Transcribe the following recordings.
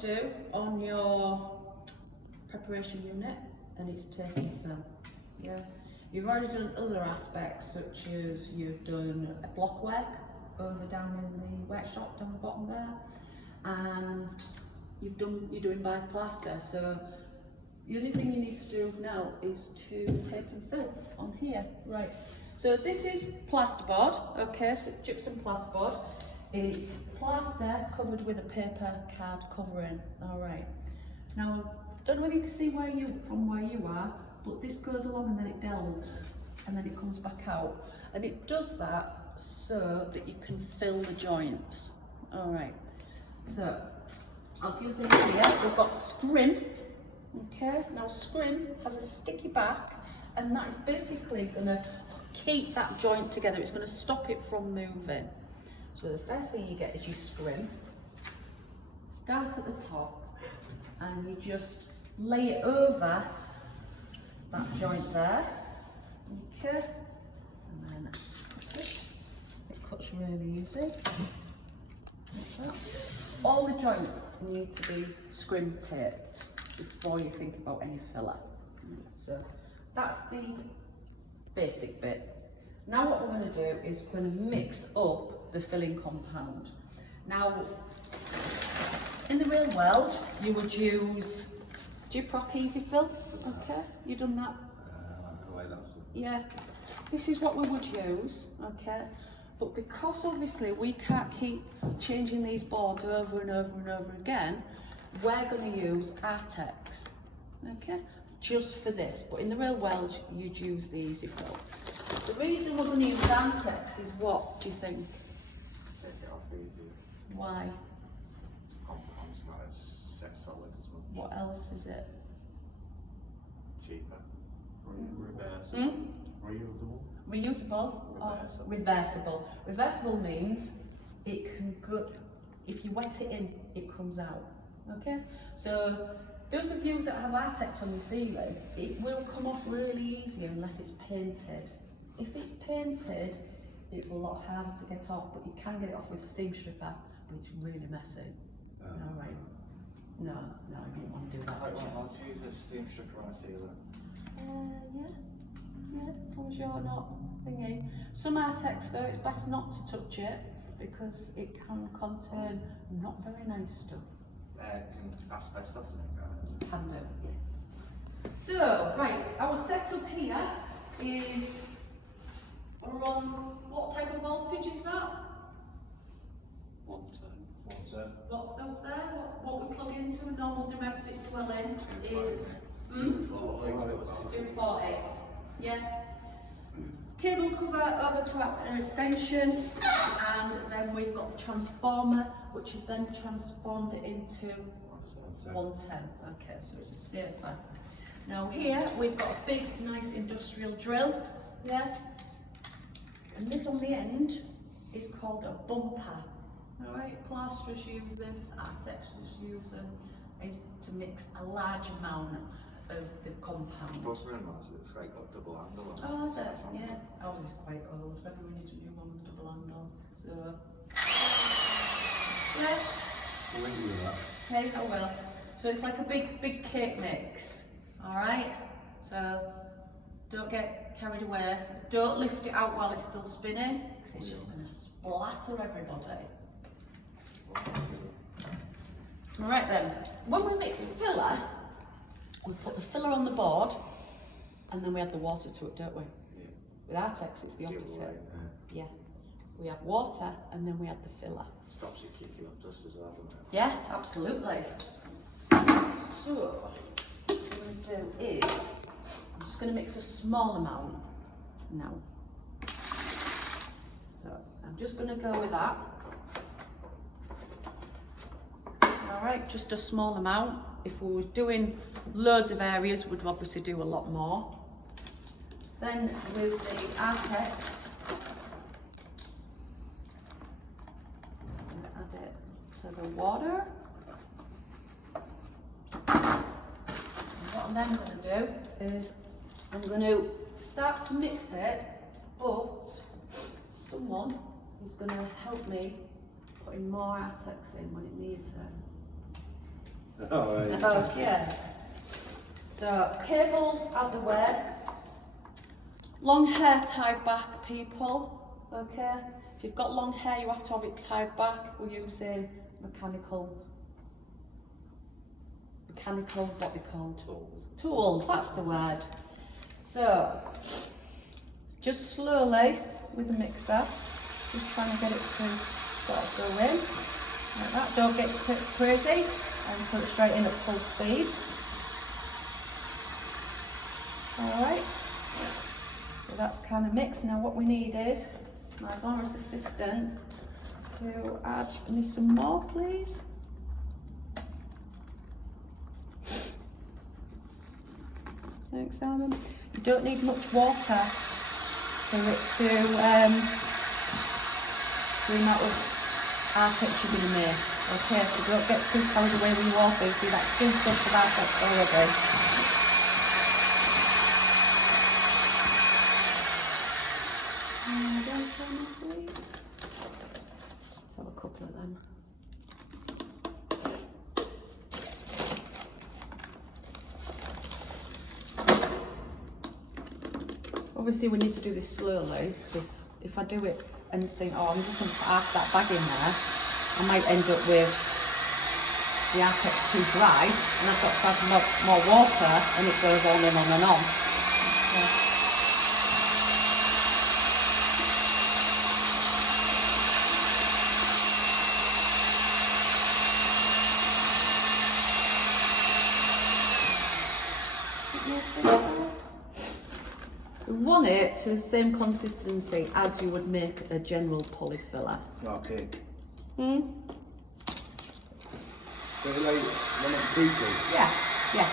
to do on your preparation unit, and it's take your fill. Yeah, you've already done other aspects, such as you've done a block work over down in the workshop down the bottom there, and you're doing bag plaster. So the only thing you need to do now is to tape and fill on here. Right, so this is plasterboard, okay, so gypsum plasterboard. It's plaster covered with a paper card covering. All right, now don't know whether you can see from where you are, but this goes along and then it delves and then it comes back out, and it does that so that you can fill the joints. All right, so a few things here. We've got scrim. Okay, now scrim has a sticky back, and that is basically going to keep that joint together. It's going to stop it from moving. So the first thing you get is your scrim. Start at the top and you just lay it over that joint there. Okay, and then it cuts really easy. Like that. All the joints need to be scrim taped before you think about any filler. So that's the basic bit. Now what we're going to do is we're going to mix up the filling compound. Now, in the real world, you would use Gyproc Easy Fill. Okay, you done that? I like that. Yeah, this is what we would use. Okay, but because obviously we can't keep changing these boards over and over and over again, we're going to use Artex. Okay, just for this. But in the real world, you'd use the Easy Fill. The reason we're going to use Artex is what do you think? Take it off easy. Why? Compound's not as set solid as much. What else is it? Cheaper. Reversible. Hmm? Reusable. Reusable or Reversible. reversible? Reversible means it can go, if you wet it in, it comes out. Okay? So those of you that have Artex on your ceiling, it will come off really easy unless it's painted. If it's painted, it's a lot harder to get off, but you can get it off with steam stripper, but it's really messy. All right. No, I didn't want to do that. I don't want to use a steam stripper on a ceiling. Yeah, as long as you're not thingy. Some Artex though, it's best not to touch it because it can contain not very nice stuff. Asbestos in it, Can do, yes. So, right, our setup here is around, what type of voltage is that? Water. What's up there? What we plug into a normal domestic dwelling is 240. 240. Yeah. Cable cover over to our extension, and then we've got the transformer, which is then transformed into 110. Okay, so it's a safer. Now here we've got a big, nice industrial drill. Yeah. And this on the end is called a bumper. All right, plasterers use this, architects use them, is to mix a large amount of the compound. Postman was, it's like got double handle on it. Oh, is it? Yeah. Ours is quite old. Maybe we need a new one with double handle. So, yeah. You wouldn't do that. Okay, I will. So it's like a big cake mix. All right. So don't get carried away. Don't lift it out while it's still spinning, because it's just going to splatter everybody. All right then. When we mix filler, we put the filler on the board, and then we add the water to it, don't we? Yeah. With Artex, it's the opposite. Yeah. We have water, and then we add the filler. Stops you kicking up dust as well, doesn't it? Yeah, absolutely. So, what I'm going to do is, I'm just going to mix a small amount now. So, I'm just going to go with that. Alright, just a small amount. If we were doing loads of areas, we'd obviously do a lot more. Then with the Artex, I'm going to add it to the water. And what I'm then going to do is I'm going to start to mix it, but someone is going to help me putting more Artex in when it needs it. Alright. Okay. So, cables out the way. Long hair tied back, people. Okay. If you've got long hair, you have to have it tied back. We're using mechanical, what they called? Tools, that's the word. So, just slowly with the mixer, just trying to get it to sort of go in. Like that, don't get crazy and put it straight in at full speed. Alright, so that's kind of mixed. Now what we need is my glamorous assistant to add me some more, please. Thanks, Simon. You don't need much water for it to the amount of artex you're going to make. Okay, so don't get too carried away with your water. You see that skin touch of artex already. Please. Let's have a couple of them. Obviously we need to do this slowly, because if I do it and think, oh, I'm just going to put half that bag in there, I might end up with the artex too dry, and I've got to add more water, and it goes on and on and on. Okay. We want it to the same consistency as you would make a general polyfiller. Like cake. Hmm? So like one of the people. Yeah, yeah.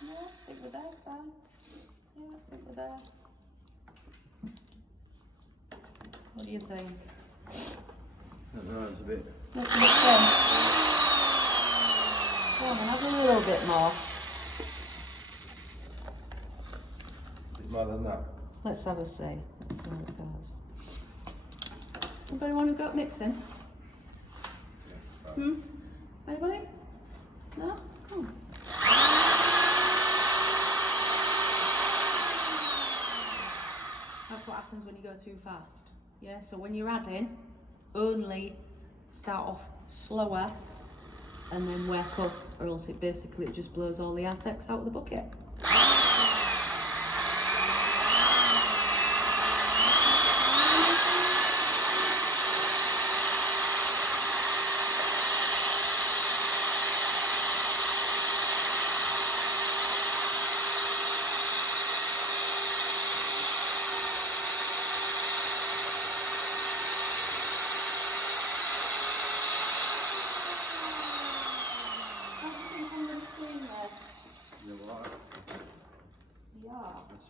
I think we're there, Sam. Yeah, I think we're there. What do you think? I don't know, it's a bit. Doesn't make sense. Go on, and have a little bit more. Is it more than that? Let's have a see. Let's see how it goes. Anybody want to go mixing? Hmm? Anybody? No? Come on. That's what happens when you go too fast. Yeah, so when you're adding, only start off slower and then work up, or else it basically just blows all the artex out of the bucket.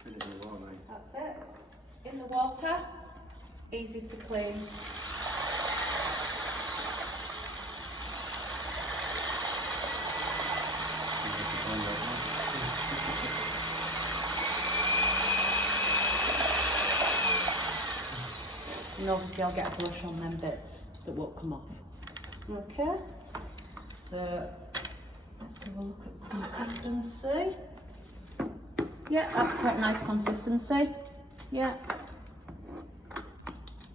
Spin it in the water, mate. That's it. In the water, easy to clean. And obviously I'll get a brush on them bits that won't come off. Okay, so let's have a look at consistency. Yeah, that's quite a nice consistency. Yeah.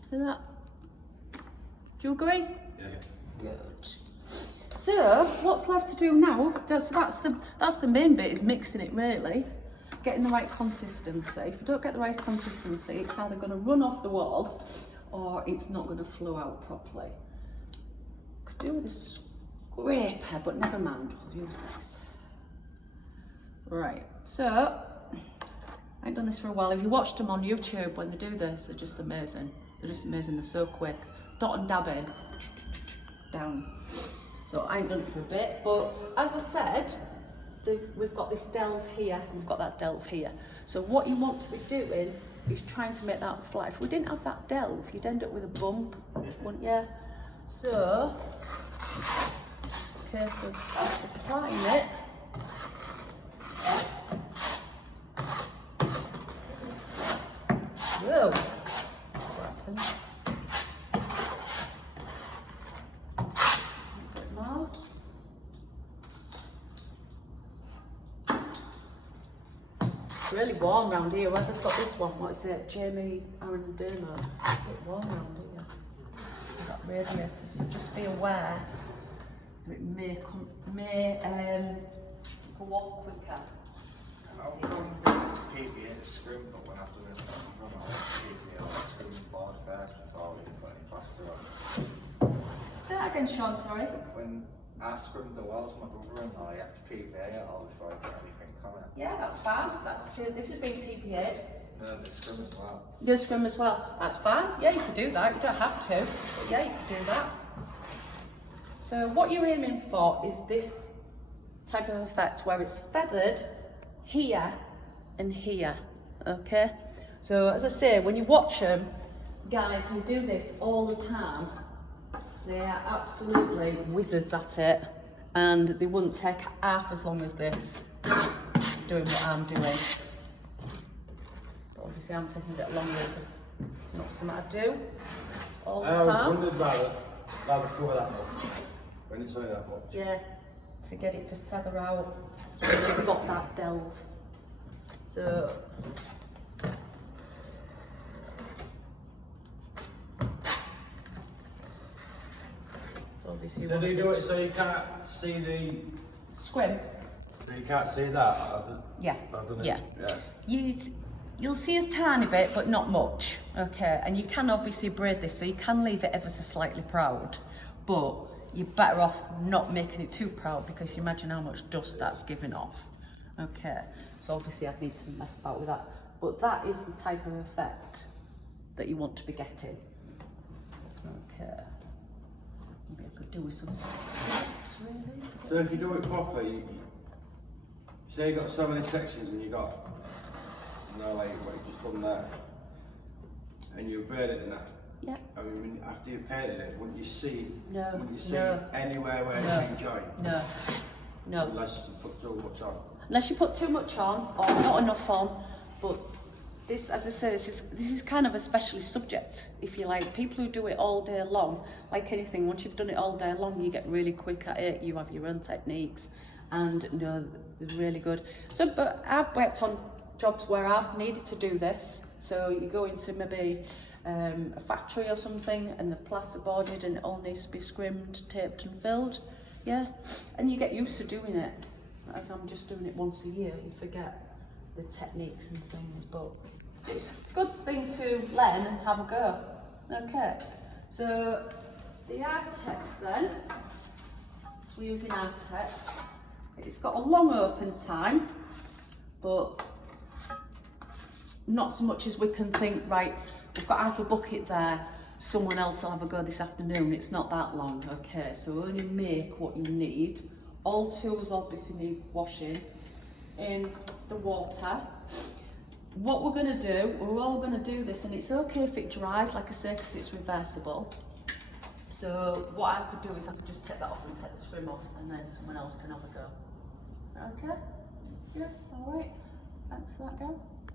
See that? Do you agree? Yeah. Good. So, what's left to do now? That's the main bit, is mixing it really. Getting the right consistency. If you don't get the right consistency, it's either going to run off the wall or it's not going to flow out properly. Could do with a scraper, but never mind, we'll use this. Right, so I've done this for a while. If you watched them on YouTube when they do this, they're just amazing. They're just amazing, they're so quick. Dot and dab in, down. So I ain't done it for a bit, but as I said, we've got this delve here, we've got that delve here. So what you want to be doing is trying to make that flat. If we didn't have that delve, you'd end up with a bump, wouldn't you? So, case of applying it. Whoa, that's what happens. A bit more. It's really warm round here. Whoever's got this one, what is it? Jamie Aaron Dermo. It's a bit warm round here. I've got radiators, so just be aware that it may go off quicker. I'll come PVA to scrim, but when I'm doing it, I'm going to PVA on the scrim board first before we put any plaster on. Say that again, Sean, sorry. When I scrimmed the walls of my brother-in-law, I had to PVA it all before I put anything on it. Yeah, that's fine. That's true. This has been PPA'd. No, the scrim as well. The scrim as well. That's fine. Yeah, you could do that. You don't have to. But yeah, you could do that. So what you're aiming for is this type of effect where it's feathered here and here. Okay? So as I say, when you watch them, guys who do this all the time, they are absolutely wizards at it, and they wouldn't take half as long as this doing what I'm doing. But obviously I'm taking a bit longer because it's not something I do all the time. I was wondered why they cover that much, when it's only that much. Yeah, to get it to feather out, so you've got that delve. So obviously So they do it so you can't see the, scrim. so you can't see that? Yeah, I don't know. yeah. Yeah. You'll see a tiny bit, but not much. Okay, and you can obviously braid this, so you can leave it ever so slightly proud, but you're better off not making it too proud because you imagine how much dust that's giving off. Okay, so obviously I'd need to mess about with that, but that is the type of effect that you want to be getting. Okay, maybe I could do with some steps really. So if you do it properly, you say you've got so many sections and you got, you know, like what you just done there, and you braid it in that. Yeah. I mean, after you painted it, wouldn't you see? No, Wouldn't you see no. anywhere where No. it's been joined? No, no. Unless you put too much on. Unless you put too much on or not enough on, but this, as I say, this is kind of a specialist subject, if you like. People who do it all day long, like anything, once you've done it all day long, you get really quick at it, you have your own techniques, and no, they're really good. So, but I've worked on jobs where I've needed to do this, so you go into maybe a factory or something, and they've plasterboarded and it all needs to be scrimmed, taped and filled, yeah, and you get used to doing it. As I'm just doing it once a year, you forget the techniques and things, but it's a good thing to learn and have a go. Okay, so the Artex then, so we're using Artex. It's got a long open time, but not so much as we can think, right, we've got half a bucket there, someone else will have a go this afternoon. It's not that long, okay, so only make what you need. All tools obviously need washing in the water. What we're going to do, we're all going to do this, and it's okay if it dries, like I say, because it's reversible. So what I could do is I could just take that off and take the scrim off, and then someone else can have a go. Okay? Yeah, all right. Thanks for that, girl.